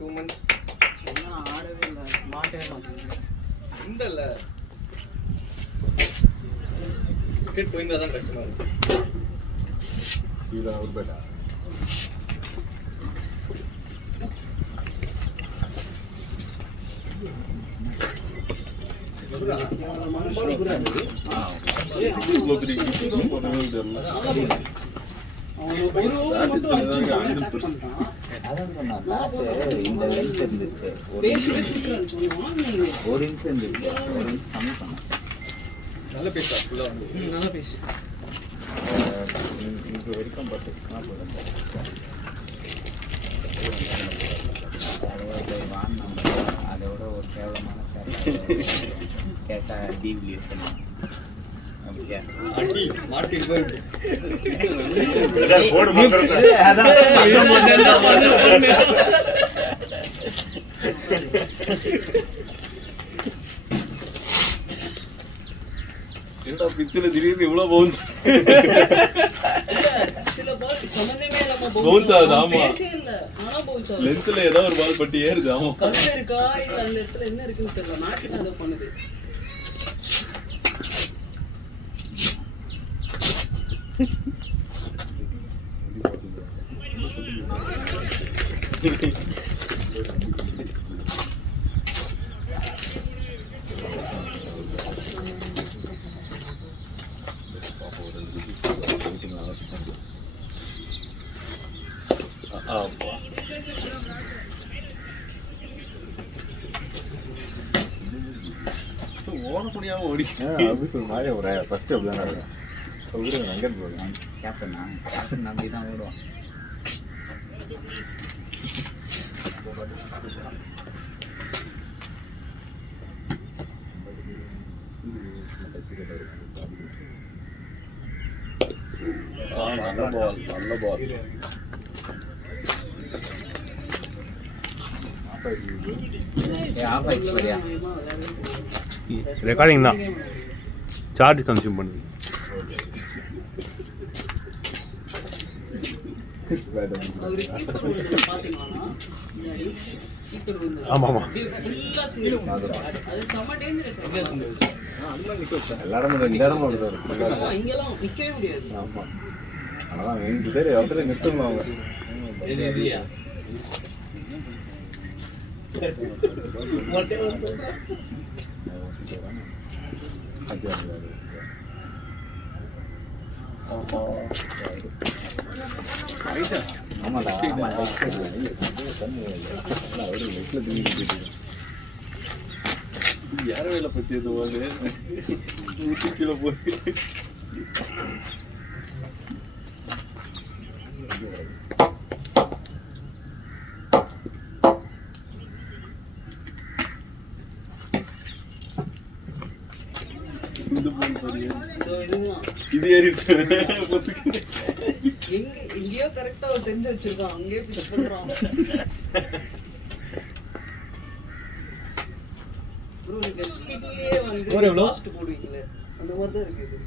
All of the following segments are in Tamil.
2 months என்ன ஆடவே இல்லை, மாட்டே மாட்டேங்குது. இல்ல கிரிக்கெட் போயிருந்தா தான் கஷ்டமா இருக்கு. இதான் ஒரு பேட்டா இந்த லென்த் இருந்துச்சு, ஒரு இன்ச் இருந்துச்சு, ஒரு இன்ச் கம்மி பண்ண. நல்ல பேசா ஃபுல்லா வந்து நல்ல பேசு. இது வரைக்கும் பார்த்துச்சுன்னா போதும். அதோட ஒரு கேவலமான கேட்டால் டிவி அப்படியா அடி மாட்டிட்டு போயிட்டு போடு மாத்திரம் என்னடா பித்துல திடீர்னு இவ்வளவு பவுன்ஸ் சில பால் சம்பந்தமே இல்லாம பவுன்ஸ் ஆகுது. ஆமா, பேசே இல்ல, ஆனா பவுன்ஸ் ஆகுது. லென்த்ல ஏதோ ஒரு பால் பட்டி ஏறுது. ஆமா, கல்லு இருக்கா இல்ல அந்த இடத்துல என்ன இருக்குன்னு தெரியல, மேட்ல அதை பண்ணுது. ஓட முடியாம ஓடி மாதிரி ஒரு ஃபர்ஸ்ட் அப்படிதான் இருக்கும். அங்கே போடுவேன் கேப்டன் அப்படிதான் ஓடுவான். நல்ல பால், நல்ல பால். ரெக்கார்டிங் தான், சார்ஜ் கன்சியூம் பண்ணுது. ஆமாம் ஆமாம், எல்லாரும் இந்த இடமும் வருது. இங்கெல்லாம் நிக்கவே முடியாது. ஆமா, அதான் 2 பேர் இடத்துல நிறுத்தணும் அவங்க. ஆமாடா, யார வேலை பத்தி எது போது 100 கிலோ போகுது. இது ஏறிடுச்சு. எங்கேயோ கரெக்டா தெரிஞ்சு வச்சிருக்கான், அங்கேயே பிக் பண்றான். ப்ரோ நீங்க ஸ்பீட்லயே வந்து ஃபாஸ்ட் போடுவீங்களே, அந்த மாதிரி தான் இருக்குது.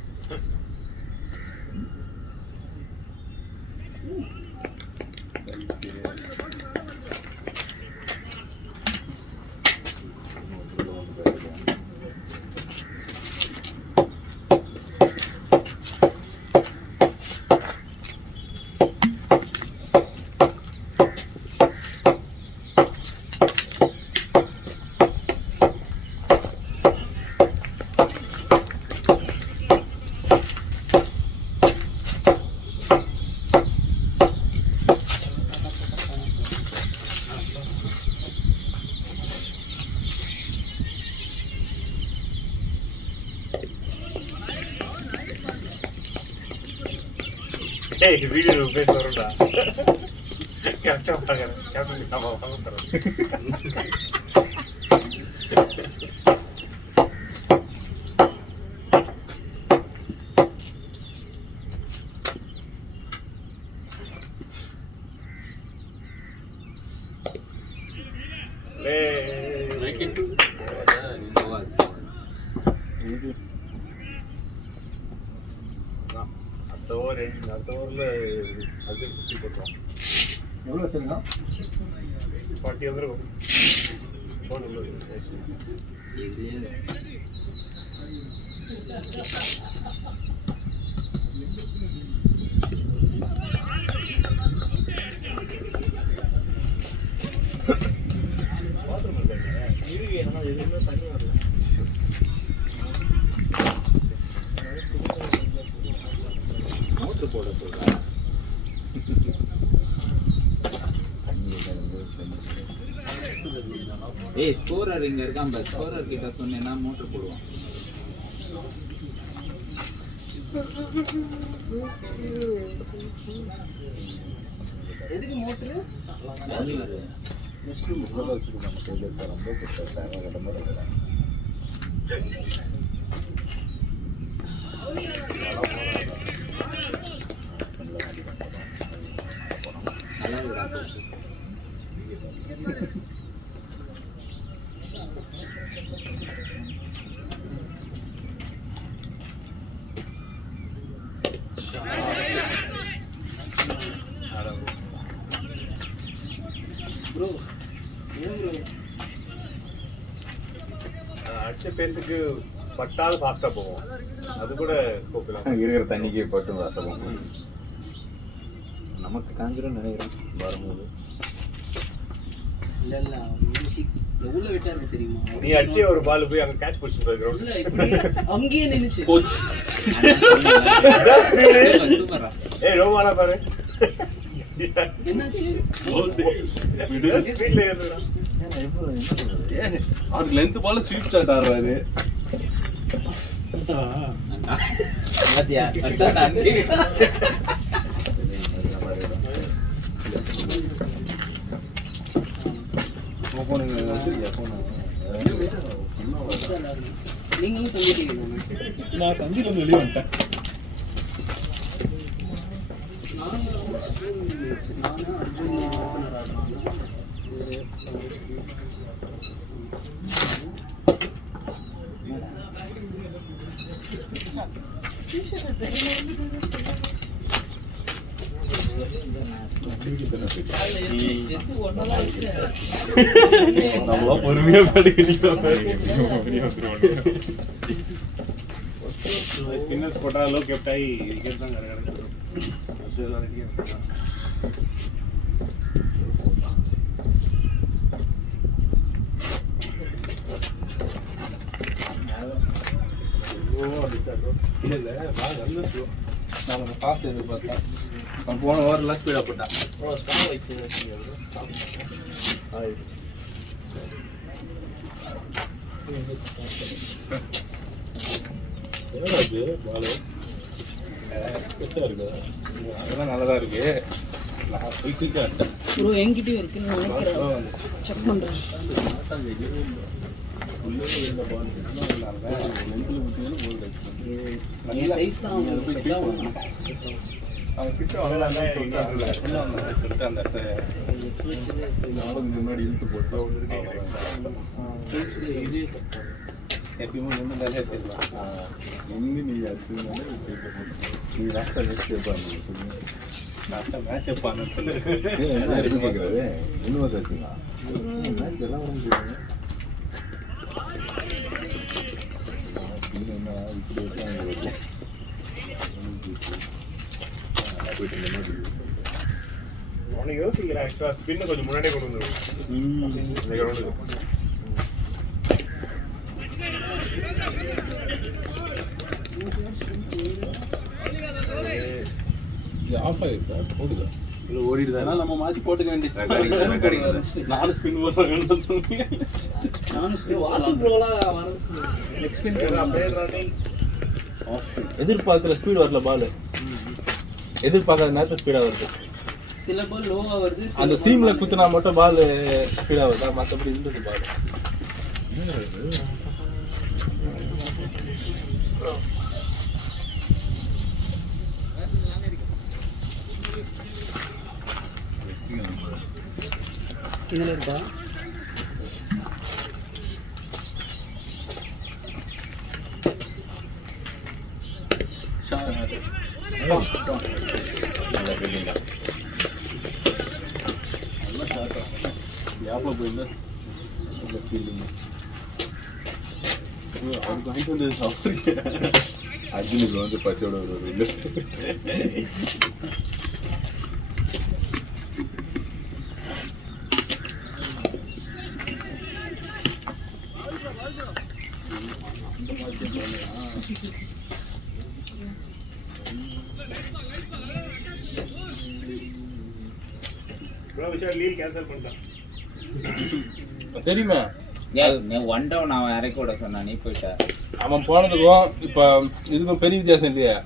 வீடியோ பேச வரும்டா, கரெக்டாக பார்க்குறேன். கேப்டன் நம்ம வாங்குறோம். அடுத்த ஓவரில் அது 50 போட்டோம். எவ்வளோ வச்சுருக்கோம்? 40 வந்துருக்கும். போன் உள்ளது. மோட்ரு போட சொல்கிறேன். ஏய் ஸ்கோரர் இங்கே இருக்கான் பாரு. ஸ்கோரர் கிட்ட சொன்னேன்னா மோட்ரு போடுவான். எதுக்கு மோட்டரு? தண்ணி வருது. நல்லா இருக்குடா போச்சு. ப்ரோ ஏன் ப்ரோ அடிச்ச பேருக்கு பட்டாலும் ஃபாஸ்ட்டாக போகும். அது கூட ஸ்கோப் இல்லாமல் இருக்கிற தண்ணிக்கு பட்டு வாசலும் நமக்கு காஞ்சிரும் நினைக்கிறேன் வரும்போது. இல்ல இல்ல மியூசிக் எவ்வளவு வெட்டா இருக்கு தெரியுமா? நீ அடிச்சே ஒரு பால் போய் அங்கே கேட்ச் பிடிச்சிட்டு போயிருக்கிறோம். இல்ல இப்படி அங்கேயே நின்னுச்சு. கோச் சூப்பரா. ஏய் ரோமானா பாரு. என்னாச்சு? ஸ்பீட்ல ஏறுறா. அவருக்கு லென்த் பால ஸ்வீப் ஷாட் ஆடுறாரு. பாத்தியா? அதான் அங்கே. நீங்களும் தந்துட்டீங்க. நான் தந்தில இருந்து வெளியே வந்துட்டேன். நானும் அர்ஜுன் ஓப்பனர் ஆடுறாங்க. நம்மளா பொறுமையா படிக்கணும். ஸ்பின்னர்ஸ் போட்டா லோ கேப்ட் ஆகி விக்கெட் தான் கிடைக்கும். நம்ம ஃபாஸ்ட் எதிர்பார்த்தா நான் போன ஓவரில் ஸ்பீடாக போட்டான். ப்ரோ ஸ்பான் வைக்ஸ் அதெல்லாம் நல்லதா இருக்கு. நான் போய் சீக்கிரம் ப்ரோ என்கிட்டயும் இருக்குன்னு நினைக்கிறேன். செக் பண்றேன். என் சைஸ் தான் உங்களுக்கு செட் ஆகும். அவன் கிட்ட சொல்லிட்டு அந்த முன்னாடி இழுத்து போட்டு எப்பயுமே நின்று வேலையை வச்சிருக்கலாம். எங்கே நீ அடிச்சு நீ லாஸ்ட்டாக நெக்ஸ்ட் மேட்ச் வைப்பான்னு சொல்லி என்ன கேட்குறது இன்னும் வச்சுங்களா மேட்ச் எல்லாம் வரும் சொல்லுங்க. என்ன இப்படி வச்சாங்க போயிட்டு இந்த மாதிரி அவனை யோசிக்கிறேன். ஆக்சுவலா ஸ்பின்னை கொஞ்சம் முன்னாடியே கொண்டு வந்துடும். ஆஃப் ஆகிருக்கா ஓடுதா ஓடிடுதா? நம்ம மாற்றி போட்டுக்க வேண்டியது. நாலு ஸ்பின் போடுறாங்கன்னு சொன்னீங்க. நானும் ஸ்பீட் வாசல் ப்ரோலாம் வரது எக்ஸ்பீரியன்ஸ் எதிர்பார்க்குற ஸ்பீடு வரல பால் எதிர்பார்க்காத நேரத்தில் ஸ்பீடாக வருது. சில பால் லோவா வருது. அந்த சீமில் குத்துனா மட்டும் பால் ஸ்பீடாக வருதா மற்றபடி இருந்தது பால். இதுல இருக்கா? நல்ல ஃபீல்டிங் தான். கேப்ல போயிருந்தா ஃபீலிங் அவருக்கு வாங்கிட்டு வந்து சாப்பிட்றீங்க. அர்ஜுனுக்கு வந்து பசியோட வருவது இல்லை. லீவ் கேன்சல் பண்ணிட்டான். தெரியுமா நீ ஒன் டவுன் அவன் இறக்கி விட சொன்னான், நீ போயிட்ட. அவன் போனதுக்கும் இப்போ இதுக்கும் பெரிய வித்தியாசம் இல்லையா?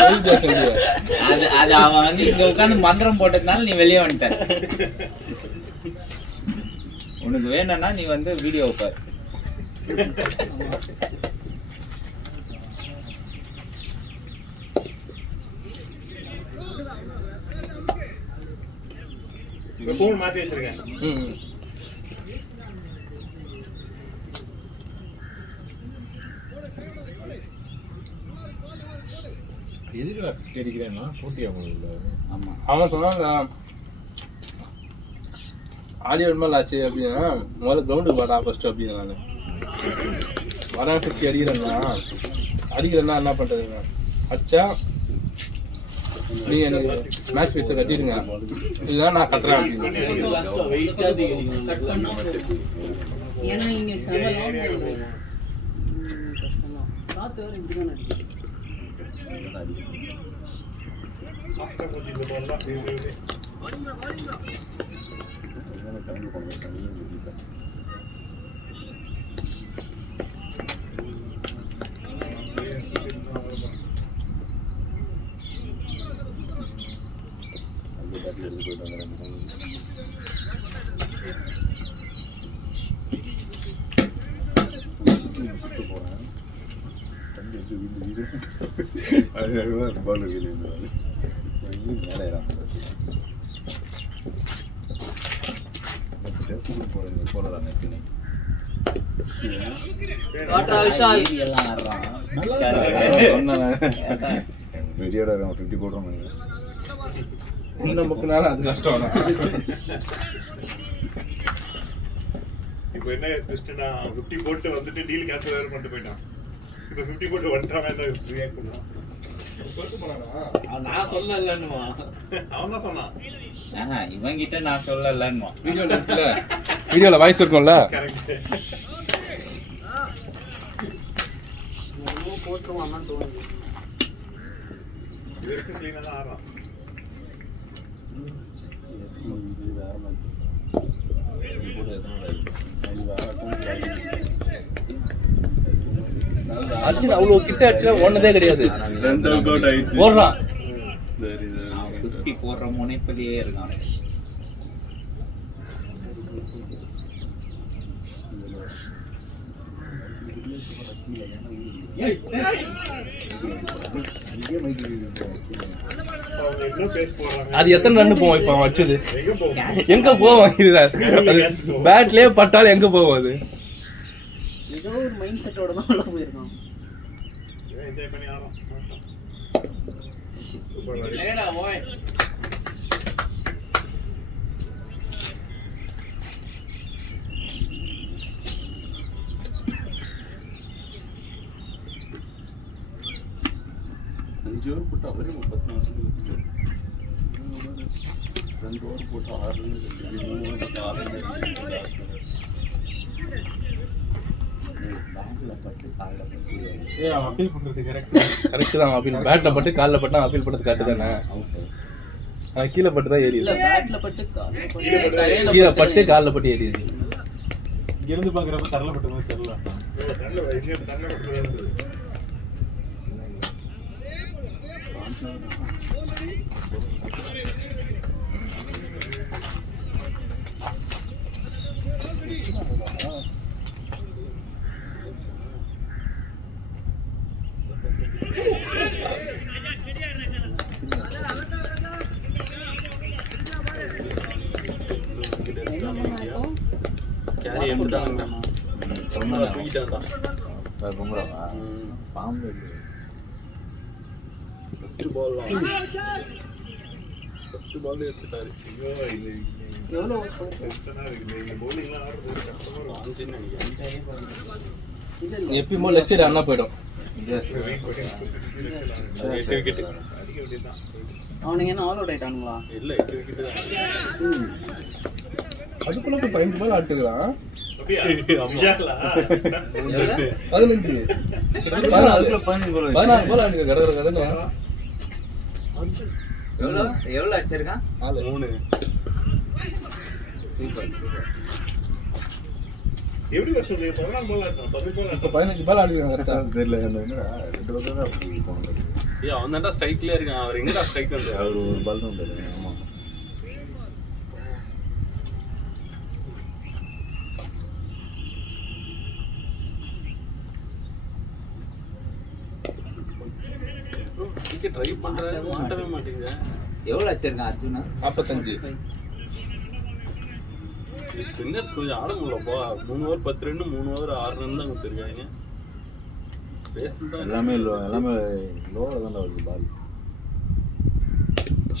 பெரிய வித்தியாசம் இல்லையா? அது அவன் வந்து இங்க உட்காந்து மந்திரம் போட்டதுனால நீ வெளியே வந்துட்ட. உனக்கு வேணும்னா நீ வந்து வீடியோ பாரு. ஃபோன் மாத்தி வச்சிருக்கேன். எதுக்கு கேட்கிறேன்னா போட்டியா உங்களுக்கு? ஆமா, அவன் சொன்னாங்க ஆடியோ மேலே ஆச்சு அப்படின்னா முதல்ல கிரவுண்டுக்கு வாடா ஃபர்ஸ்ட் அப்படின்னு. நான் வரேன் 50 அடிக்கிறேன்னா என்ன பண்ணுறதுங்க? அச்சா நீ எனக்கு மேட்ச் ஃபீஸை கட்டிடுங்க, இல்லைன்னா நான் கட்டுறேன் அப்படின்னு. ஏன்னா இங்க செவலாம் காத்து வர இப்படிதான் அடிக்குது. ஆஸ்டா கொஞ்சம் இந்த பால் காட்ரா விஷால் எல்லாம் ஆடுறான். வெளியோட 50 போடுறோம். இந்த முக்குனால அது கஷ்டம். இப்போ என்ன ட்விஸ்ட்னா 50 போட்டு வந்துட்டு டீல் கேன்சல் வேற பண்ணிட்டு போயிட்டான். இப்போ 50 போட்டு வந்துட்டான், என்ன ரியாக்ட் பண்ணா? நான் சொல்லலன்னுமா அவன் தான் சொன்னான். இவன் கிட்ட நான் சொல்லலன்னு. வீடியோல வாய்ஸ் இருக்கும்ல. கரெக்ட். போட்டுருவான் தோணுது. இது வரைக்கும் க்ளீனா தான் ஆடுறான். அர்ஜுன் அவ்வளோ கிட்ட அடிச்சா ஒன்னதே கிடையாது. போடுறான் குத்தி போடுற முனைப்பதிலே இருக்கான். அவங்க இன்னும் பேஸ் போடுறாங்க. அது எத்தனை ரன் போவோம்? இப்போ அவன் வச்சது எங்க போகும்? எங்க போவோம்? பேட்லயே பட்டாலும் எங்க போவோம்? அது ஏதோ ஒரு மைண்ட் செட்டோட தான் உள்ள போயிருக்கான். இவன் என்ஜாய் பண்ணி ஆடுறான். ஏடா ஓய் போட்டா 2 ஓவர் போட்டு 6 கரெக்ட் தான். அப்பீல் பேட்ல பட்டு காலில் பட்டா அப்பீல் பட்டது கரெக்ட் தானே? கீழே பட்டு தான் ஏறி இல்ல பேட்ல பட்டு கீழே பட்டு காலில் பட்டு ஏறி இருக்கு. இருந்து பாக்குறப்ப தரலப்பட்ட மாதிரி தெரியல. நல்ல எங்க தரல கொடுக்குறது. ஃபர்ஸ்ட் பால் எடுத்துட்டாரு. ஐயோ இது டென்ஷனா இருக்குது. இந்த bowling-லாம் ஆடுறது கஷ்டமா இருக்கும். ஆஞ்சின்னு நினைக்கிறேன். எப்பயுமோ லெக்சர் அண்ணா போயிடும். வெயிட் பண்ணி 8 wicket அடிக்க வேண்டியதுதான். அவனுங்க என்ன ஆல் அவுட் ஆயிட்டானுங்களா? இல்ல 8 wicket தான். அதுக்குள்ள போய் 15 பால் ஆட்டுறான். அப்படியே ஐயாலா 15 அதுக்குள்ள 15 goal 14 பால் ஆட்டுங்க கடகடன்னு. எவ்வளவு அடிச்சிருக்கான்? 3. Super super. எப்படி வர சொல்றீங்க? 14 பால் ஆடுறான், 10 பால் இப்போ ஆடுறான். 15 பால் ஆடிக்கிறாங்க கரெக்டா. தெரியல என்னடா 2 வருஷம் தான் அப்படி போனது. ஏய் அவன் தான்டா ஸ்ட்ரைக்லயே இருக்கான். அவர் எங்கடா ஸ்ட்ரைக் வந்து அவர் ஒரு பால் தான் வந்தாரு. ஆமா ட்ரை பண்றாரு மாட்டவே மாட்டேங்குது. எவ்வளவு அடிச்சிருக்கான் அர்ஜுனா? 45. ஸ்பின்னர்ஸ் கொஞ்சம் ஆட முடியலப்பா. 3 ஓவர் 10 ரன், 3 ஓவர் 6 ரன் தான் கொடுத்துருக்காங்க. எல்லாமே லோவாக தான் வருது பால்.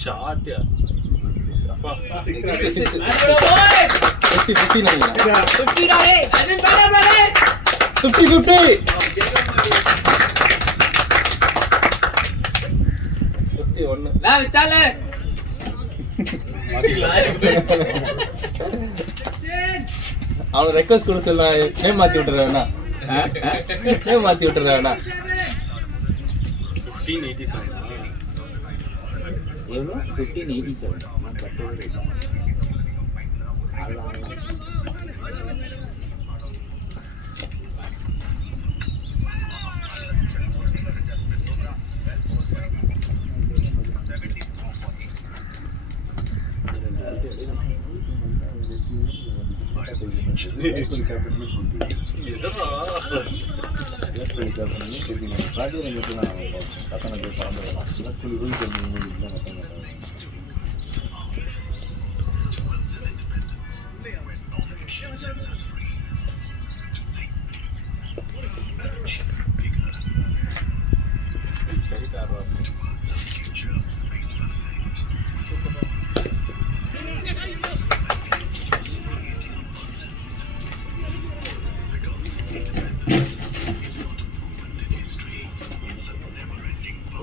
ஷாட் யா. அப்பா 6 50 நினைக்கிறேன். 50 டா டேய். அண்ணன் பாடா பாடா. 50. 51. நான் விச்சாலே அவனை ரெக்வஸ்ட் கொடுக்க சொல்ல நேம் மாத்தி விட்டுறேன். நேம் மாத்தி விட்டுறேன். 1587. எவ்வளோ? 1587.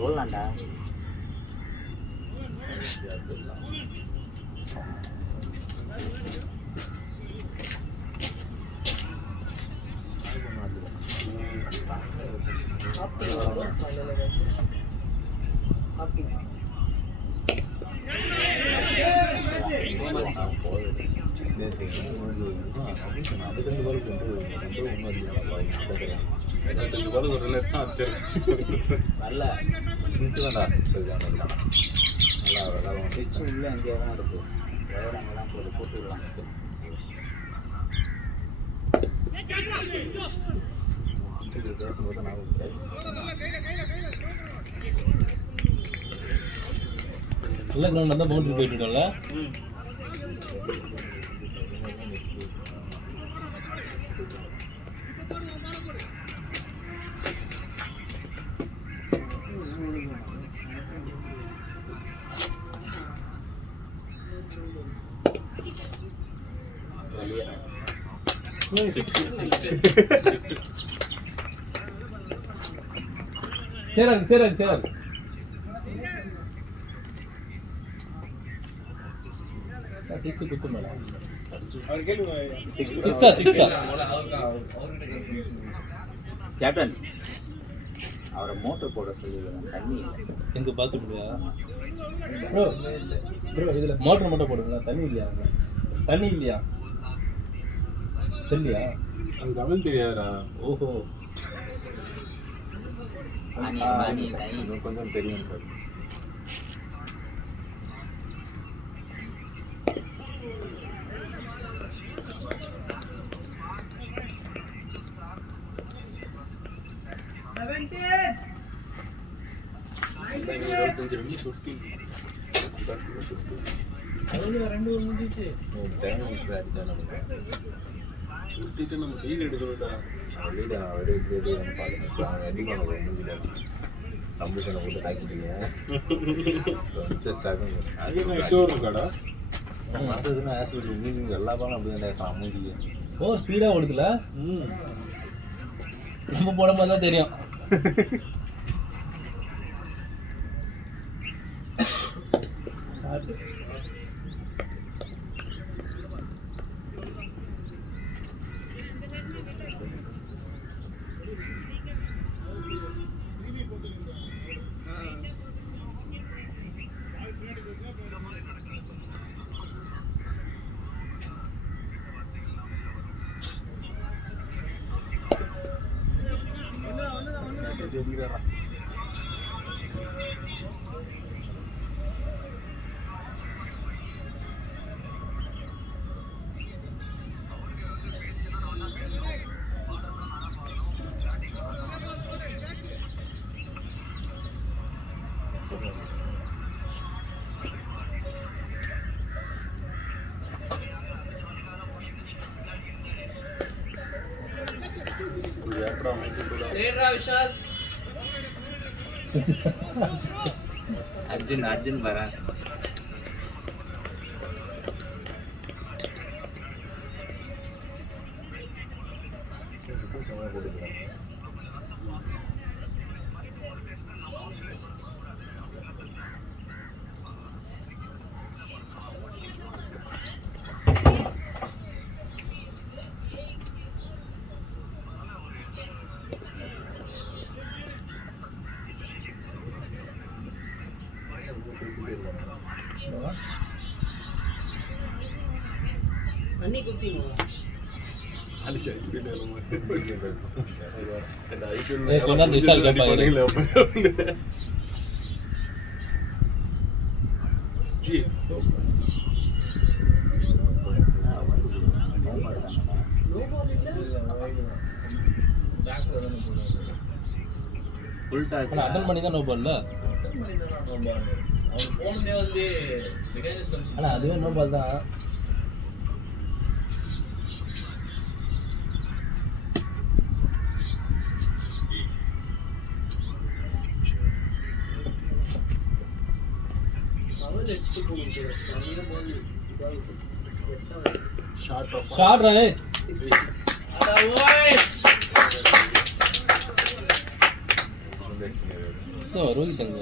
போடலாம்டா. நல்ல ஸ்மித்து தான்டா நல்லா விளாடுவோம். சிக்ஸ் உள்ள அங்கேயே தான் இருக்கு. வேறு அங்கெல்லாம் போட்டு விடலாம். நல்ல கிரவுண்ட் தான் பவுண்டரி போயிட்டுல. சேராது கேப்டன் அவரை மோட்டர் போட சொல்லிடுவேன். தண்ணி எங்க பார்த்து முடியா ப்ரோ? இதுல மோட்டர் மட்டும் போடுங்களா? தண்ணி இல்லையா? தெரியலையா? அது தமிழ் தெரியாதா? ஓஹோ கொஞ்சம் தெரியும் சார். நம்ம கையில் எடுக்கிறோம்டா. வீடு பார்க்கணும். கம்பெனிஷனை போட்டு ஆக்சிட்டீங்க மிச்சம் ஸ்டாக்கும் கடை மற்றதுன்னா ஆக்சிடென்ட் மீனிங் எல்லா பாலும் அப்படி தான் இருக்கலாம் மூஞ்சிக்கு. ஓ ஸ்பீடாக ஓடுதுல நம்ம போடும் போது தான் தெரியும். அர்ஜுன் வரேன். அன்னி குத்திங்க கொஞ்சம் விஷால் கேட்பாங்க. ஃபுல் டாஸ் அட்டன் பண்ணி தான் நோ பால்ல. ஆனால் அதுவே நோ பால் தான். ஷார்ட் ரன் ரோஹித் அங்க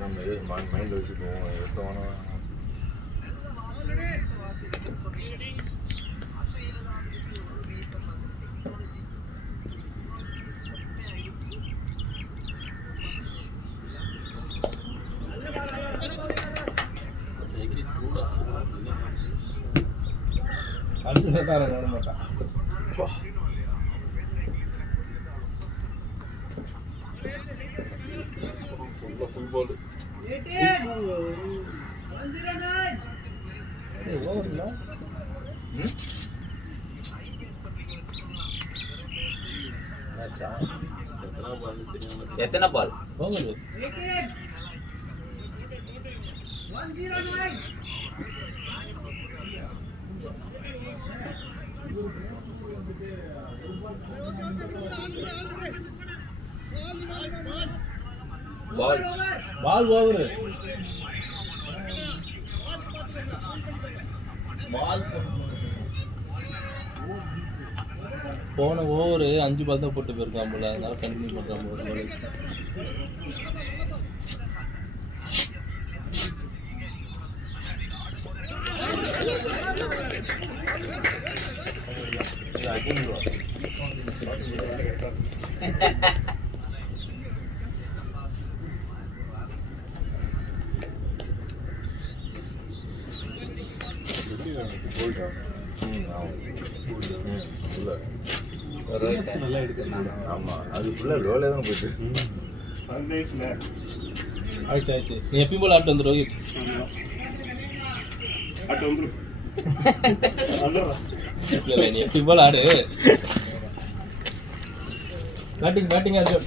நம்ம மைண்ட் வச்சுக்குவோம் எப்போ வேணா அடுத்த மாட்டான். ஃபுட்பால் எத்தனை பால் ஓவர் பால் ஓவர் போன ஓவர் 5 பால் தான் போட்டு போயிருக்கான் போல, அதனால கண்டினியூ பண்றான் ஒரு பால். நல்லா எடுக்கணும். ஆமா அது ஃபுல்லா லோல தான் போயிட்டு. ஆயிடுச்சு நீ எப்பயும் போல ஆட்டு வந்துடும் ரோஹித். இல்லை நீ எப்பயும் போல ஆடு. பேட்டிங் ஆச்சு.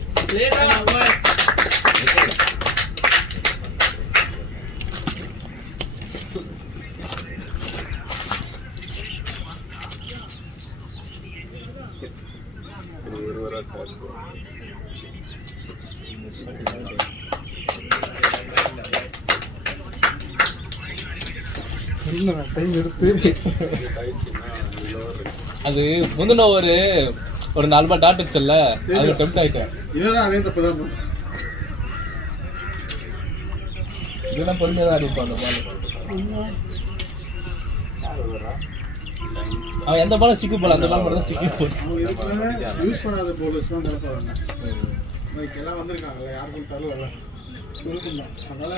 அது முந்தின ஒரு 4 பால் டாட் அடிச்சல்ல அது டெம்ப்ட் ஆயிட்டேன். இதெல்லாம் பொறுமையாக தான் அடிப்பான் அந்த பால். அவன் எந்த பாலும் ஸ்டிக்கு போல அந்த பால் மட்டும் தான் ஸ்டிக்கு போல. யூஸ் பண்ணாத போலர்ஸ் தான் நினைப்பாங்க. எல்லாம் வந்திருக்காங்கல்ல யார் கொடுத்தாலும் வரல சொல்லிருந்தோம். அதனால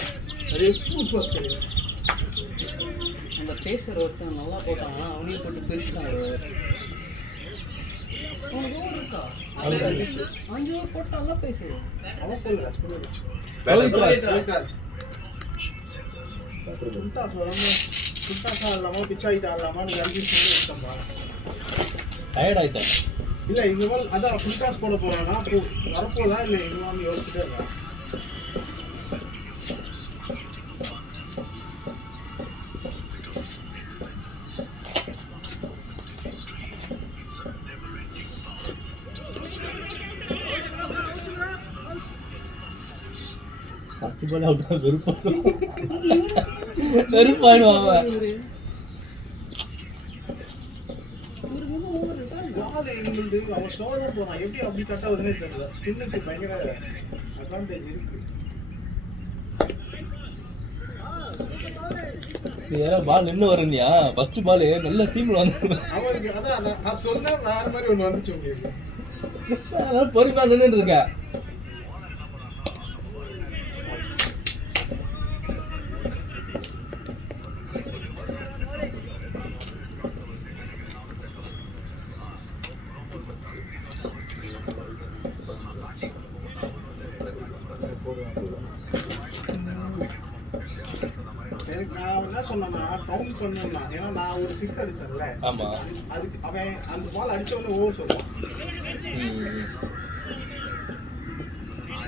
நிறைய பூஸ் பாஸ் கிடையாது. அந்த சேசர் ஒருத்தன் நல்லா போட்டாங்க, அவனையும் போட்டு பிரிச்சுட்டாங்க. உனக்கு ஓவர் இருக்கா? 5 ஓவர் போட்டு நல்லா பேசுவோம். அவன் சொல்லு ஆடலாமா பிச் ஆகிட்டு ஆடலாமா நீ 5 நிமிஷம் டயர்ட் ஆயிட்டேன். இல்லை இந்த பால் அதான் ஃபுல் டாஸ் போட போறானா அப்போ வரப்போதா இல்லை இன்னும் யோசிச்சுட்டே இருக்கான். ஃபர்ஸ்ட் பால் அவுட் வெறுப்பாயிடுவான் அவன். அவன் ஸ்லோவா தான் போறான். எப்படி அப்படி கரெக்டா வருமே தெரியல. ஸ்பின்னுக்கு பயங்கர அட்வான்டேஜ் இருக்கு. பால் நின்று வரணியா ஃபர்ஸ்ட் பால் நல்ல சீம்ல வந்து அவனுக்கு அதான் நான் சொன்னா வேற மாதிரி ஒண்ணு வந்துச்சு உங்களுக்கு. பொறுப்பா நின்று இருக்க. நான் என்ன சொன்னா கவுண்ட் பண்ணா ஏன்னா நான் ஒரு 6 அடிச்சேன்ல. ஆமா அதுக்கு அவன் அந்த பால் அடிச்ச உடனே ஓவர் சொல்லுவான்.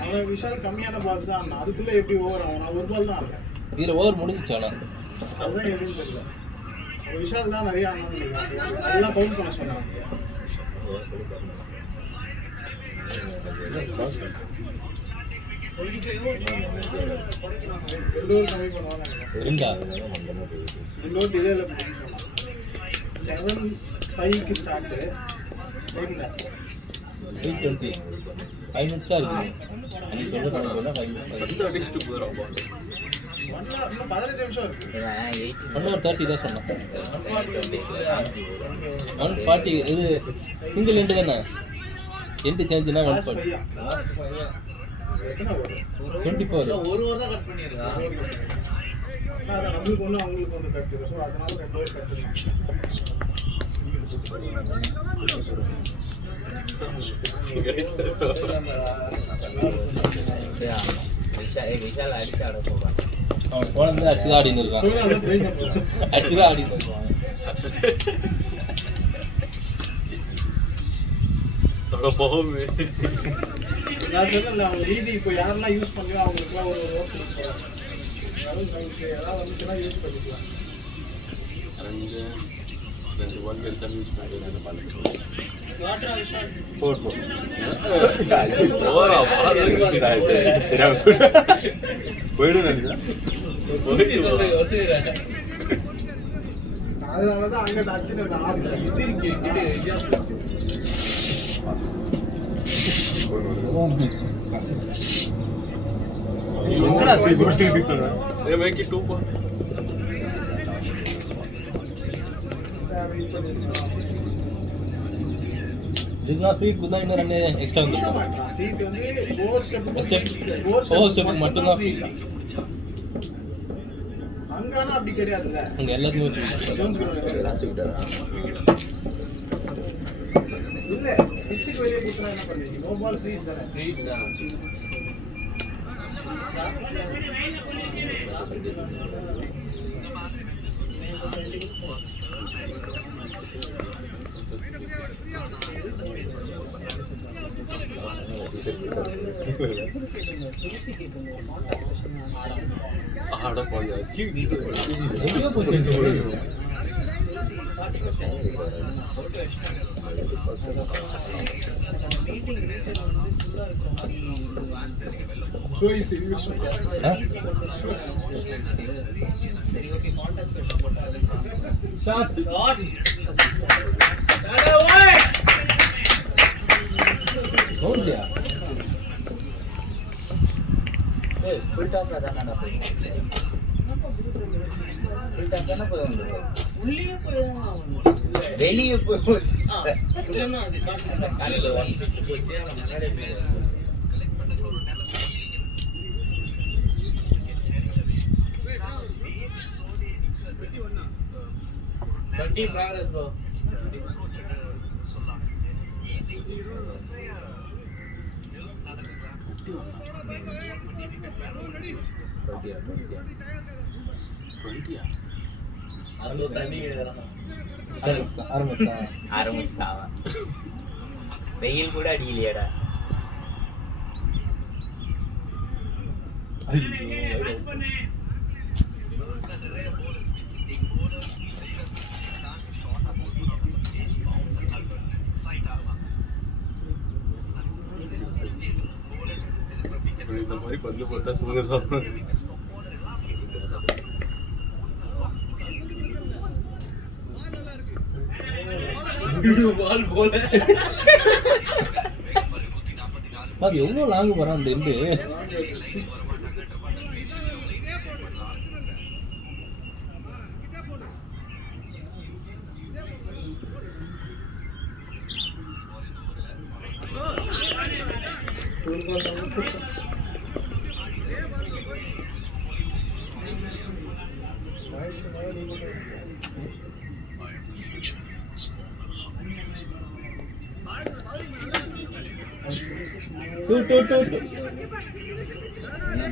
அவன் விஷால் கம்மியான பால்ஸ் தான் அதுக்குள்ள எப்படி ஓவர் ஆகும்? நான் ஒரு பால் தான் ஆடுறேன். இதுல ஓவர் முடிஞ்சிச்சானா அதுதான் எப்படின்னு தெரியல. விஷால் தான் நிறைய ஆடணும்னு அதெல்லாம் கவுண்ட் பண்ண சொன்னாங்க. கம்மி பண்ணுவாங்க 7-5 ஸ்டார்ட் 8:20 5 minutes இருக்கு. நீ சொல்றது என்ன 5 minutes அடிச்சுட்டு போறோம் பால். இன்னும் 15 நிமிஷம் இருக்கு. 1:30 தான் சொன்னேன். 140 இது சிங்கிள் எண்ட் தானே. எண்ட் சேஞ்ச்னா 140 எத்தனை வரும்? 24 ஒரு ஓவர் தான் கட் பண்ணிருக்கான். அதான் நம்மளுக்கு ஒன்று அவங்களுக்கு ஒன்று கட்டுது. ஸோ அதனால 2 ஓவர் கட்டுருங்க. விஷால் அடிச்சு ஆட போவான். அவன் போனது அடிச்சுதான் ஆடின்னு இருக்கான். அடிச்சுதான் ஆடின்னு இருக்கான். நான் சொன்னேன் அவங்க ரீதி இப்போ யாரெல்லாம் யூஸ் பண்ணியோ அவங்களுக்குலாம் ஒரு ஓட்டு கொடுக்குறாங்க. ஏதாவது வந்துச்சுன்னா யூஸ் பண்ணிக்கலாம். 2 பால் எடுத்தாலும் யூஸ் பண்ணிக்கலாம். அதனாலதான் அங்க அடிச்சுட்டு இதுதான் ஃபீட் தான் இன்னும் 2 எக்ஸ்ட்ரா வந்துருக்கும். ஃபீட் வந்து ஓவர் ஸ்டெப் ஓவர் ஸ்டெப் மட்டும் தான். அங்கானா அப்படி கிடையாதுல்ல. அங்க எல்லாத்துக்குமே ஜோன்ஸ் கிரவுண்ட் ராசி விட்டாரா இல்ல டிஸ்ட்ரிக்ட் வெளியே கொடுத்தா என்ன பண்ணுவீங்க? நோ பால் ஃப்ரீ தானே. ஆட போயா ரோஹித் யூஸ் சரி ஓகே கான்டாக்ட் பேச போட்டா ஷாட் ஓடியா ஃபுல் டாஸ் அதானடா ஃபுல் டாஸ் தானே போதும் உள்ளே போய் வெளியே போய் இல்லைன்னா அது காட்டு காலையில் 1 pitch போச்சு அவன் முன்னாடியே போயிடுவான். Twenty progress bro. அது தண்ணி விடுறான். ஆரம்பிச்சிட்டான் வெயில் கூட அடிக்கலையாடா இந்த மாதிரி பந்து போட்டா சுதந்திரம் பால் போல அது எவ்வளவு லாங் வரான் அந்த எண்டு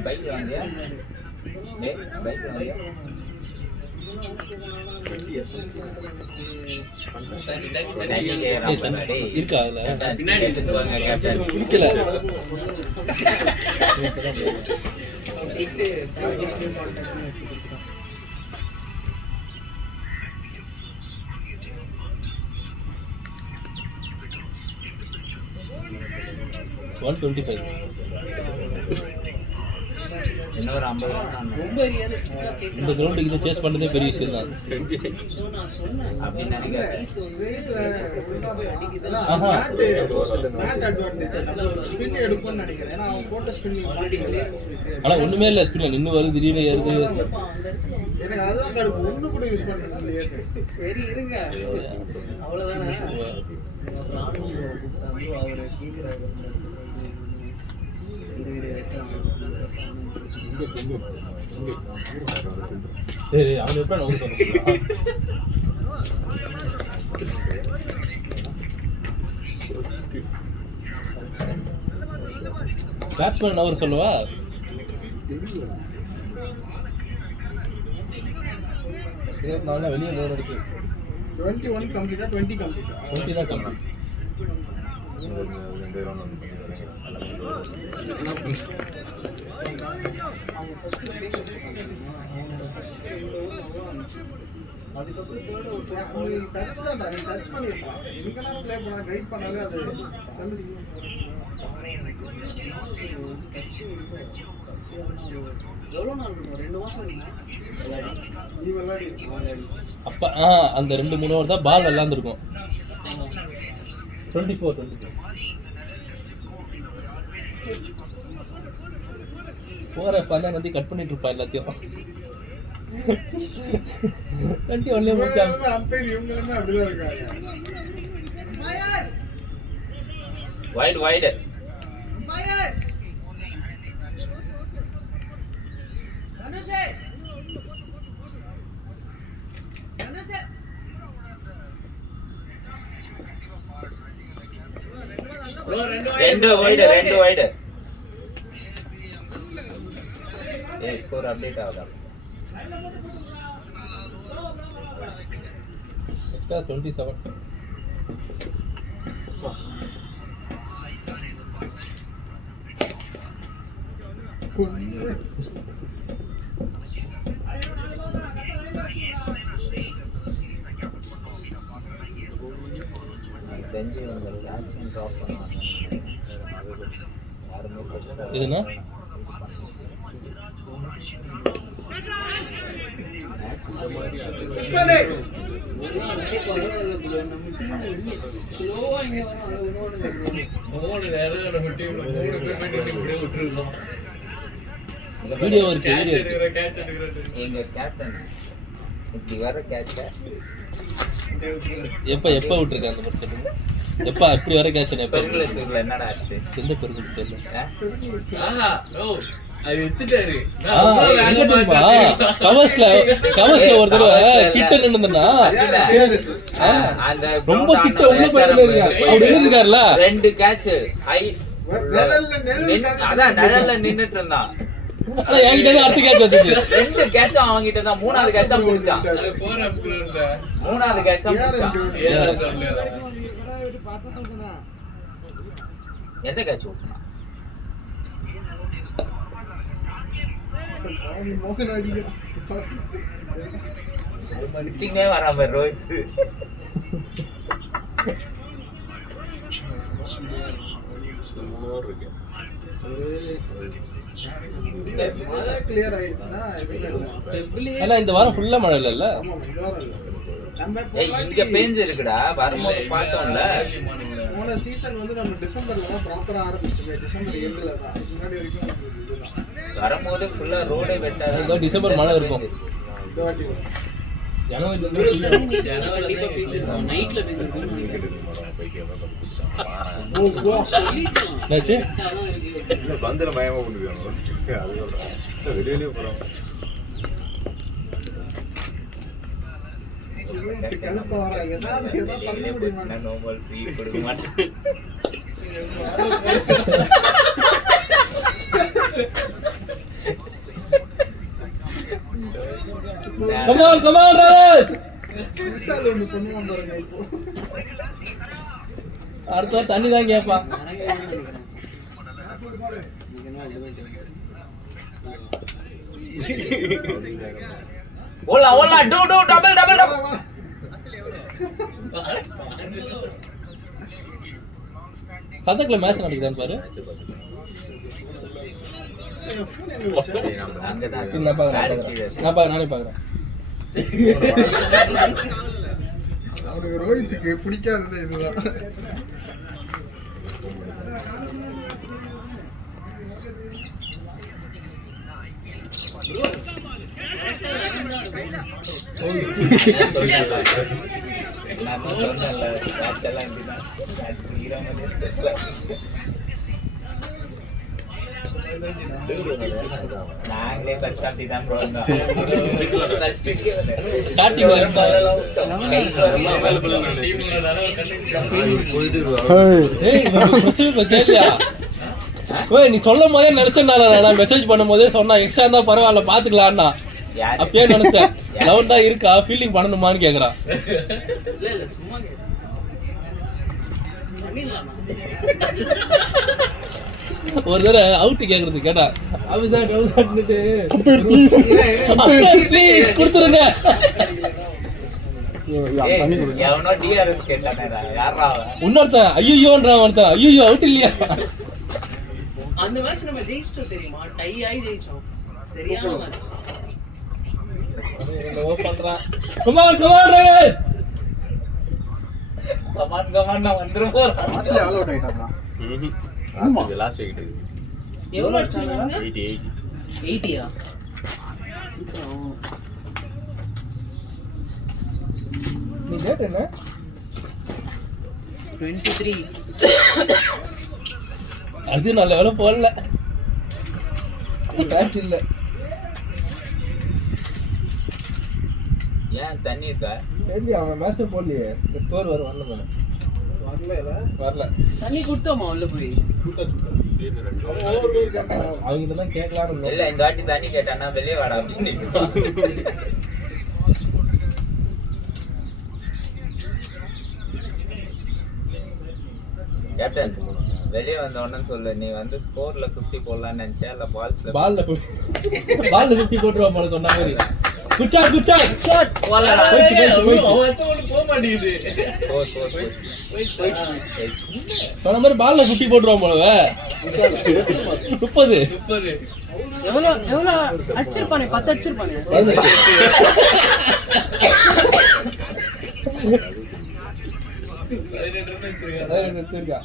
பைக் வாங்கியா பைக் வாங்கியா இருக்கா அதுல பின்னாடி எடுத்துவாங்க கேப்டன் இருக்கல இன்னொரு 50 ரன் ரொம்ப ரியலிஸ்டிக்கா இந்த கேக்குறாங்க. கிரவுண்டுக்கு இதை சேஸ் பண்ணதே பெரிய விஷயம் தான் சோ நான் சொன்னேன் அப்படின்னு நினைக்கிறேன் ஸ்ட்ரெயிட்ல ஆஹா. மேட் அட்வான்டேஜ் ஸ்பின் எடுக்கும்னு நினைக்கிறேன். ஏன்னா அவன் போட்ட ஸ்பின் பாத்தீங்களே. ஆனா ஒண்ணுமே இல்ல ஸ்பின் நின்னு வருது திடீர்னு ஏறுது அப்பா, அந்த இடத்துல வந்து எனக்கு அதுதான் கடுப்பு. ஒண்ணு கூட யூஸ் பண்ணல இல்லையே. சரி இருங்க அவ்வளவுதானே நானும் அவரு கேக்குறாரு சரி அவன் எப்படி நோட் பண்ண முடியும் பேட்ஸ்மேன் நவர் சொல்லவா நான் வெளியே போர் அடிக்கு 21 கம்ப்ளீட்டா 20 கம்ப்ளீட்டா 20 தான் கம்மி அவங்க ஃபர்ஸ்ட் பேசிட்டு இருக்காங்க அவங்க ஃபர்ஸ்ட் 2 ஓவர்ஸ் அவ்வளோ வந்துச்சு அதுக்கப்புறம் தேர்ட் ஓவர் நீ டச் தான் நீ டச் பண்ணிருப்பான். எங்கனாலும் ப்ளே பண்ணா கைட் பண்ணாலே அது எவ்வளோ நாள் இருக்கும் 2 மாதம் விளையாடி நீ விளையாடி விளையாடி அப்ப அந்த 2-3 ஓவர் தான் பால் நல்லா இருந்திருக்கும் 24 போற பண்ண வந்து கட் பண்ணிட்டு இருப்பா எல்லாத்தையும் 21 முடிச்சாங்க அம்பையர் இவங்களுமே அப்படிதான் இருக்காங்க. வைடு Bro, ரெண்டு wide. ஸ்கோர் அப்டேட் ஆகுதா? எக்ஸ்ட்ரா 27. தெரிஞ்சு வந்து ஆக்ஷன் ட்ராப் பண்ணுவாங்க. யாருமே பெருசா இதுனா ஸ்லோவா இங்க வரோம். வேற நம்ம டீம்ல 3 பேர் போயிட்டு இப்படியே விட்டுருக்கோம். வீடியோ இருக்கு கேட்ச் வீடியோ எடுக்கிறது. எங்க கேப்டன் இப்படி வர கேட்ச எப்ப விட்டுருக்க அந்த மாதிரி சொல்லுங்க. எப்ப இப்படி வர கேட்ச் எப்ப பெருங்குளத்தூர்ல என்னடா ஆச்சு? எந்த பெருக்கு தெரியல. ஆஹா நோ அது எடுத்துட்டாரு. கவர்ஸ்ல ஒரு தடவை கிட்ட நின்னுந்தா அந்த ரொம்ப கிட்ட உள்ள போயிருக்காரு. அவர் இருக்காருல 2 கேட்ச் ஹை அதான் நிழல்ல நின்னுட்டு இருந்தான். என்கிட்ட அடுத்த கேட்ச் வந்துச்சு. 2 கேட்சும் அவங்கிட்ட தான். 3வது கேட்ச் தான் பிடிச்சான். அது 4 அப்கிரேட்ல 3வது கேட்ச் தான் பிடிச்சான். எந்த கேட்ச் ஓட்டுனா? சின்னே வராம ரோஹித் கிளியர் ஆயிடுச்சுன்னா ஆனா இந்த வாரம் ஃபுல்லா மழை இல்ல. இங்க பேஞ்சு இருக்குடா. வரும்போது பார்த்தோம்ல. போன சீசன் வந்து நம்ம டிசம்பர்ல தான் ப்ராப்பரா ஆரம்பிச்சது. டிசம்பர் எண்டுல தான். முன்னாடி வரைக்கும் இதுதான். வரும்போது ஃபுல்லா ரோடே வெட்டாத. டிசம்பர் மழை இருக்கும். இந்த வாட்டி கண்டிப்பா பேஞ்சிருக்கோம். நைட்ல பேஞ்சிருக்கோம். என்னாச்சு? இல்ல பந்தல பயமா பண்ணுவாங்க. அது சொல்றேன். வெளியிலே போறோம். கடுப்பா வர ஏதாவது பண்ண முடியுமா? நோமல் ஃப்ரீ கொடுக்க மாட்டேன். Come on, Rohit. விஷால் ஒண்ணு பண்ணுவான் பாருங்க இப்போ. அடுத்த தண்ணி தான் கேட்பான். ஓலா டூ டபுள் சதக்குல மேட்ச் நடக்குதான்னு பாரு. நானே பாக்குறேன். அவனுக்கு ரோஹித்துக்கு பிடிக்காதது இதுதான். நாங்களே ஃபர்ஸ்ட் ஹாஃப் தான் போறோம். ஸ்டார்டிங் நீ சொல்லும் போதே நினைச்சேன். மெசேஜ் பண்ணும் போதே சொன்னா எக்ஸ்ட்ரா இருந்தா பரவாயில்ல பாத்துக்கலாம்னா அப்பயே நினைச்சேன். லவ் தான் இருக்கா ஃபீலிங் பண்ணணுமான்னு கேக்குறான். இல்ல சும்மா பண்ணிடலாம். ஒரு தடவை அவுட் கேக்குறது கேட்டா கொடுத்துருங்க. எவனோ டிஆர்எஸ் கேட்டானேடா. யாரா அவன்? இன்னொருத்தன் ஐயோன்றான். ஒருத்தன் ஐயோ அவுட் இல்லையா? அந்த மேட்ச் நம்ம ஜெயிச்சிட்டோம் தெரியுமா? டை ஆகி ஜெயிச்சோம். சரியான மேட்ச். பண்றான். Come on Rohit. கமான் நான் வந்துருவோம். ஆக்சுவலி ஆல் அவுட் ஆயிட்டாங்க. ஆமா லாஸ்ட் விக்கெட். எவ்வளவு அடிச்சாங்க? 80யா? நீ டேட் என்ன? 23. அது நல்ல வேலை போடல. மேட்ச் இல்ல. ஏன் தண்ணி இருக்கா? தெரியல அவன் மேட்ச் போடலையே. இந்த ஸ்கோர் வரும் வரல. வரல இல்ல வரல. தண்ணி கொடுத்தோமா உள்ள போய் ஓவர் பேர் கேட்டாங்க அவங்க இதெல்லாம் கேட்கலான்னு இருந்தோம். இல்ல இந்த வாட்டி தண்ணி கேட்டானா வெளியே வாடா அப்படின்னு. கேப்டன் வெளியே வந்த உடனே சொல்லு, நீ வந்து ஸ்கோர்ல 50 போடலாம்னு நினைச்சியா இல்ல பால்ஸ்ல? பால்ல 50 போட்டுருவான் போல சொன்ன மாதிரி. Good shot good shot. Shot போலடா. அவன் வச்ச ஒண்ணு போக மாட்டேங்குது. சொன்ன மாதிரி பால்ல 50 போட்டுருவான் போலவே. 30 எவ்வளவு அடிச்சிருப்பானே? 10 அடிச்சிருப்பானே. 18 ரன் வச்சிருக்கான். வச்சிருக்கா.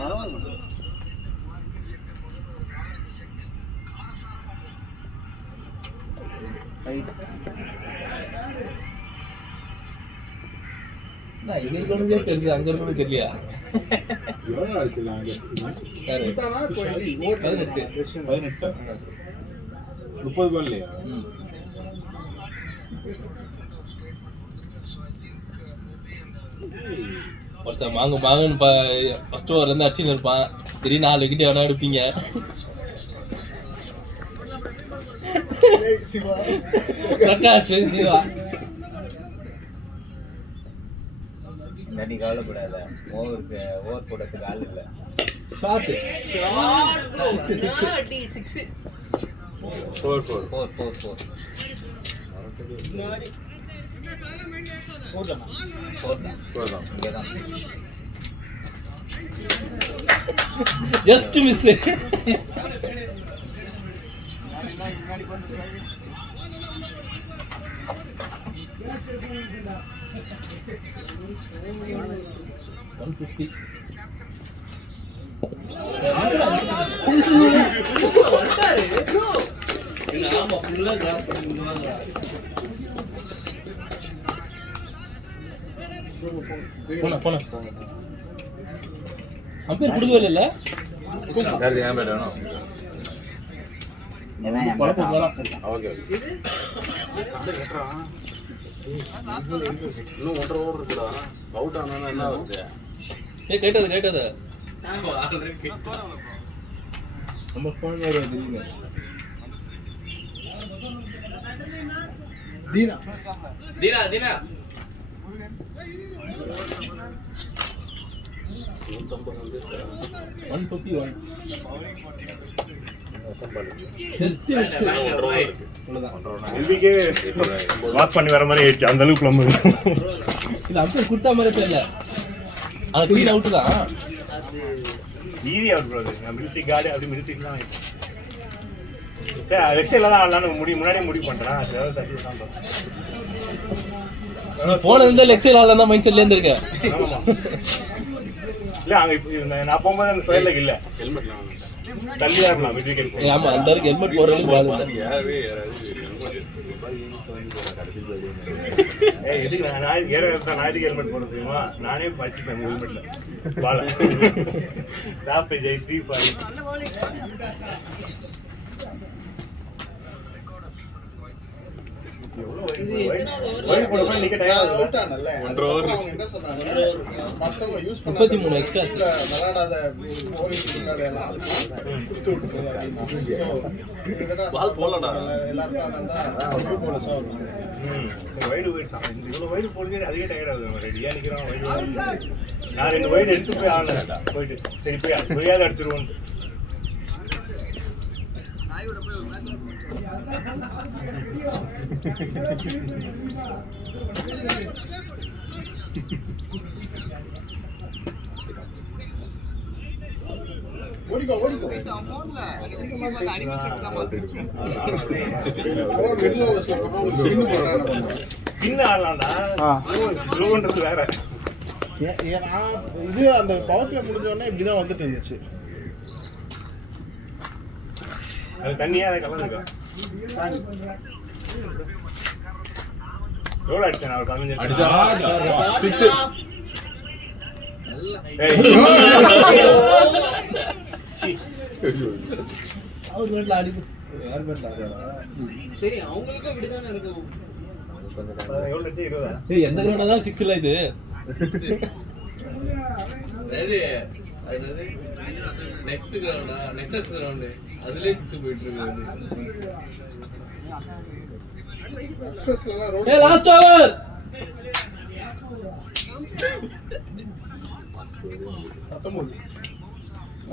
பரவாயில்ல. நான் இங்க இருக்கணும்னே தெரியுது, அங்க இருக்கணும் தெரியலையா? எவ்வளோ அடிச்சிடலாம் யாரு? இதானா கோயிலி ஓவர் 18. 18 30 பால் இல்லையா? ஒருத்தன் மாங்கன்னு ஃபர்ஸ்ட் ஓவர் இருந்து அடிச்சுன்னு இருப்பான். திடீர்னு 4 விக்கெட் எவனா எடுப்பீங்க. சிவா பிரகாஷ் சிவா. நடி கவலைப்படாத, ஓவர் போடுறதுக்கு ஆள் இல்ல. ஷாட். அடி 6. 4 போதானா போதும். இங்கதான் ஜஸ்ட் மிஸ். ஆமா ஃபுல்லா டிராப் பண்ணிடுவாங்க. போன அம்பேர் கொடுக்கவே இல்ல. யாரு ஏன் பேட் வேணும்? ஓகே இன்னும் 1.5 ஓவர் இருக்குடா. அவுட் ஆனா என்ன வருது? கேட்டது ஆல்ரெடி கேட்டா. நம்ம போன் வேற தெரியுங்க. தீனா தீனா 151. எல்விக்கே வாக் பண்ணி வர மாதிரி ஆயிடுச்சு, அந்த அளவுக்கு நம்ம இல்ல அம்பேர் குடுத்த மாதிரி தெரியல. அது க்ளீன் அவுட் தான். Easy out bro. Music card அப்படி மியூசிக் தான் ஆயிடுச்சு. சரி வெக்ஸைல தான் ஆடலான்னு முன்னாடியே முடிவு பண்ணுறேன். அது தட்டி தான் போன இருந்தா லெக்ஸைல் ஆடலாம் தான் மைண்ட் செட்ல இருந்து இருக்கேன். ஆமாம் இல்லை அங்கே இப்போ நான் போகும்போது அந்த ஸ்கொயரில் இல்லை, ஹெல்மெட்லாம் தள்ளி தான் இருக்கலாம் மிட் விக்கெட். ஆமா அந்த அளவுக்கு ஹெல்மெட் போடுறதுக்கு பால் இல்லை. யாராவது எதுக்கு நான் ஞாயிற்றுக்கு ஹெல்மெட் போட தெரியுமா? நானே வச்சுப்பேன் ஹெல்மெட்ல பால டாப் ஜெய் ஸ்ரீ பாய். அவுட் ஆனல்ல 1 ஓவர் அவங்க என்ன சொன்னாங்க மத்தவங்க யூஸ் பண்ண 33 எக்ஸ்ட்ரா விளையாடாத போலிங் இருக்காத எல்லாம் கொடுத்து விட்டு பால் போடலடா. எல்லாருக்கும் அதான் நியூ போலஸா வரும். வைடு வைட் தான் இவ்வளோ வைடு போடுறது அதிக டயர்ட் ஆகுது. ரெடியாக நிற்கிறோம் வைடு. நான் 2 வைடு எடுத்து போய் ஆடல போயிட்டு சரி போய் புரியாத அடிச்சிருவோம். ஓடிக்கோ பின்ன ஆடலாம்டா. ஸ்லோன்றது வேற. இது அந்த பவர் பிளே முடிஞ்ச உடனே இப்படிதான் வந்துட்டு இருந்துச்சு. அது தண்ணியா அதை கலந்துக்கா. எவ்வளோ அடிச்சேன் அவர் 15 அடிச்சா 6 அவர் வீட்டுல அடி யார் வீட்டுல சரி அவங்களுக்கும் இப்படிதானே இருக்கும். எவ்வளோ அடிச்சு 20. எந்த கிரௌண்ட் தான் 6 இல்ல இது நெக்ஸ்ட் கிரவுண்டா நெக்ஸ்ட் கிரவுண்ட் அதுலயே 6 போயிட்டு இருக்கு. சக்சஸ்லாம் ரோட் ஏய் லாஸ்ட் ஓவர்.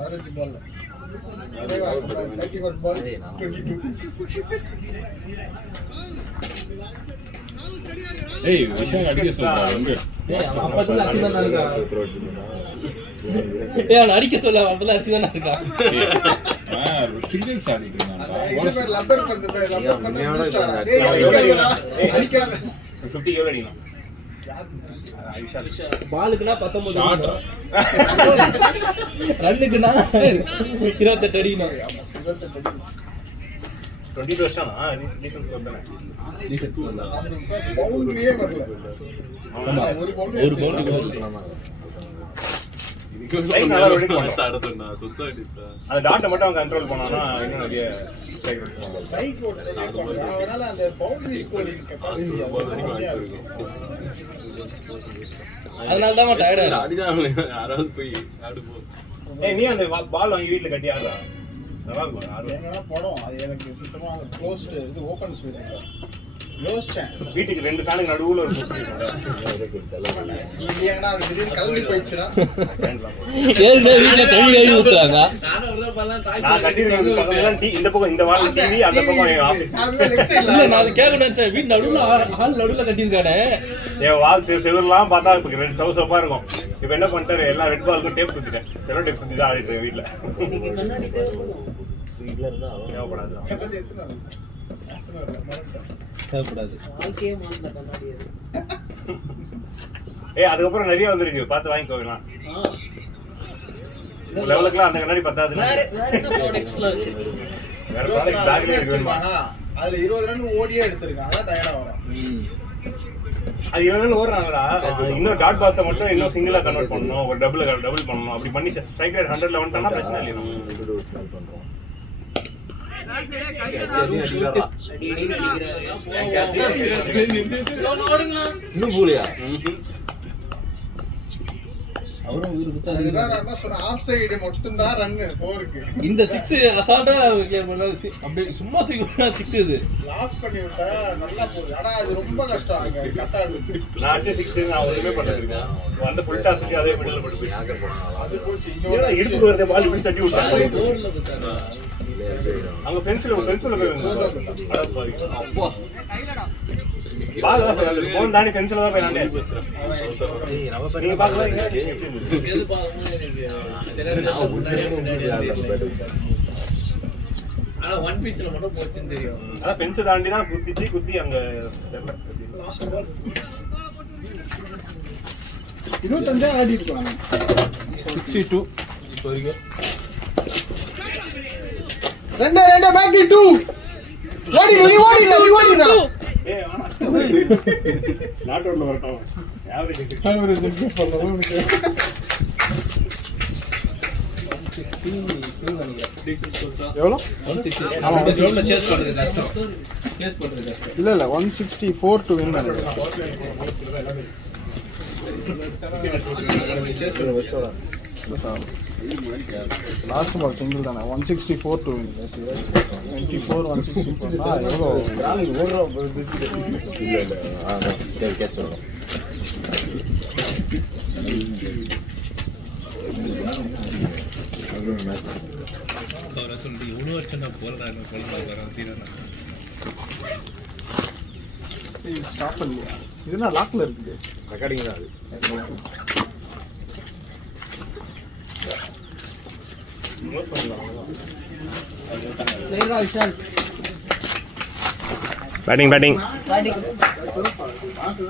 ஆரஞ்சு பால் 31 balls 22. ஏய் விஷயம் அடிக்க சொல்றா எங்க ஏய் அவன் அப்பதான் அடிச்சுதான் இருக்கான். அடிக்க சொல்ல அப்பதான் அடிச்சுதான் இருக்கான். சிங்கிள்ஸ் ஆடிட்டு இருந்தான்டா இது பேர் லப்பர் பந்து பேர் லப்பர் பந்து முடிச்சாரா? ஏய், அடிக்காத 50 எவ்வளவு அடிக்கலாம்? பாலுக்குனா 19 ஷாட் ரன்னுக்குனா 28 அடிக்கணும். 22 வருஷமா டிஃபென்ஸ் பண்ணல. பவுண்டரியே வரல. ஒரு பவுண்டரி ஒரு பவுண்டரி லைன் நல்லா ரொட்டேட் பண்ணா அந்த டாட்டை மட்டும் அவன் கண்ட்ரோல் பண்ணானா இன்னும் நிறைய ஸ்ட்ரைக் பண்ணுவாங்க. பைக் ஓட்டுறது அதனால அந்த பவுண்டரி ஸ்கோரிங் கெபாசிட்டி அதனால தான் டயர்டா ஏய் நீ அந்த பால் வாங்கி வீட்ல கட்டி ஆடுறா. நல்லா இருக்கும் ஆடுறது. எங்கன்னா படம் அது எனக்கு சுத்தமா க்ளோஸ்ட் இது ஓபன் ஸ்விட்ச் யோசிச்சேன் வீட்டுக்கு 2 ஃபேனுக்கு நடுவுல ஒரு இல்லையானா அது திடீர்னு கிளம்பி போயிடுச்சுன்னா ஏற்கனவே வீட்டுல தண்ணி கழுவி ஊத்துறாங்க. நானும் ஒரு தடவை பண்ணலாம் நான் கட்டிருக்கிறது பக்கம்லாம் இந்த பக்கம் இந்த வால் டிவி அந்த பக்கம் என் ஆபீஸ். அதுதான் லெக் சைடுல இல்ல நான் அது கேட்க நினைச்சேன். வீட்டு நடுவுல ஹால் நடுவுல கட்டியிருக்கானே. என் வால் செவர்லாம் பார்த்தா இப்ப 2 சவுசப்பா இருக்கும். இப்ப என்ன பண்ணிட்டாரு எல்லாம் ரெட் பாலுக்கும் டேப் சுத்திட்டேன். செலோ டேப் சுத்தி தான் ஆடிட்டு இருக்கேன் வீட்ல. தேவைப்படாது. தேவைப்படாது. ஏய் அதுக்கப்புறம் நிறைய வந்துருக்கு பார்த்து வாங்கிக்கோங்கலாம். உங்க லெவலுக்குலாம் அந்த கண்ணாடி பத்தாது. வேற என்ன ப்ராடக்ட்ஸ்ல வச்சு வேற ப்ராடக்ட் பேக்ல இருக்கு. அதுல 20 ரன் ஓடியே எடுத்திருக்கான் அதான் டயர்டா வரும் அது 20 ரன் ஓடுறாங்கடா. இன்னும் டாட் பாஸை மட்டும் இன்னும் சிங்கிளா கன்வெர்ட் பண்ணணும். ஒரு டபுள் பண்ணணும். அப்படி பண்ணி ஸ்ட்ரைக் ரேட் 100ல வந்துட்டானா பிரச்சனை இல்லை. இன்னும் போலியா அவரும் உயிருக்கு அதுதான் நான் என்ன சொன்னேன் ஆஃப் சைடு மட்டும் தான் ரன் போருக்கு இந்த 6 அசால்ட்டா கிளியர் பண்ணாது. அப்படியே சும்மா தூக்கி 6 இது. லாக் பண்ணி விட்டா நல்லா போகுது ஆனா அது ரொம்ப கஷ்டம் அங்க கத்தாடுக்கு நான் அடிச்ச 6 நான் ஒண்ணுமே பண்ணல இருக்கேன். வந்து ஃபுல் டாஸ்க்கு அதே மிடில்ல போட்டு போயிடுச்சு. அது போச்சு ஏன்னா இடுப்பு வரதே பால் இப்படி தட்டி விட்டாங்க. போர்ட்ல குத்தாங்க. அங்க பென்சில் போய் அட பாவி. அப்பா பால் தான் போன் தாண்டி பென்சில் தான் போய் நான் ஏய் நம்ம நீங்க பாக்கலாம் எது பாக்கணும் எனக்கு சரி நான் முன்னாடியே ஆனா ஒன் பிட்ச்ல மட்டும் போச்சுன்னு தெரியும். அதான் பென்சில் தாண்டி தான் குத்தி அங்க லாஸ்ட் பால் 25 ஆடி இருக்காங்க 62 இப்போ வரைக்கும். ரெண்டு பேக் 2 ஓடிடா ஏய் வாடா நாட் அவுட்ல வரட்டும். ஆவரேஜ் ஆவரேஜ் இன்க்ரீஸ் பண்ணனும் உனக்கு எவ்வளோ 160. அந்த ஜோன்ல சேஸ் பண்றது கஷ்டம். சேஸ் பண்றது கஷ்டம். இல்ல 164 டு வின் நினைக்கிறேன் லாஸ்ட் பால் சிங்கிள் தானே 164 டு வின் 24 164 எவ்வளோ இல்ல கேட்ச் சொல்றோம் அவரை சொல்லிட்டு இவ்வளோ வருஷம் நான் போடுறாங்க ஸ்டாப் பண்ணலையா இதுனா லாக்ல இருக்குது ரெக்கார்டிங் தான் அது பேட்டிங் பார்த்து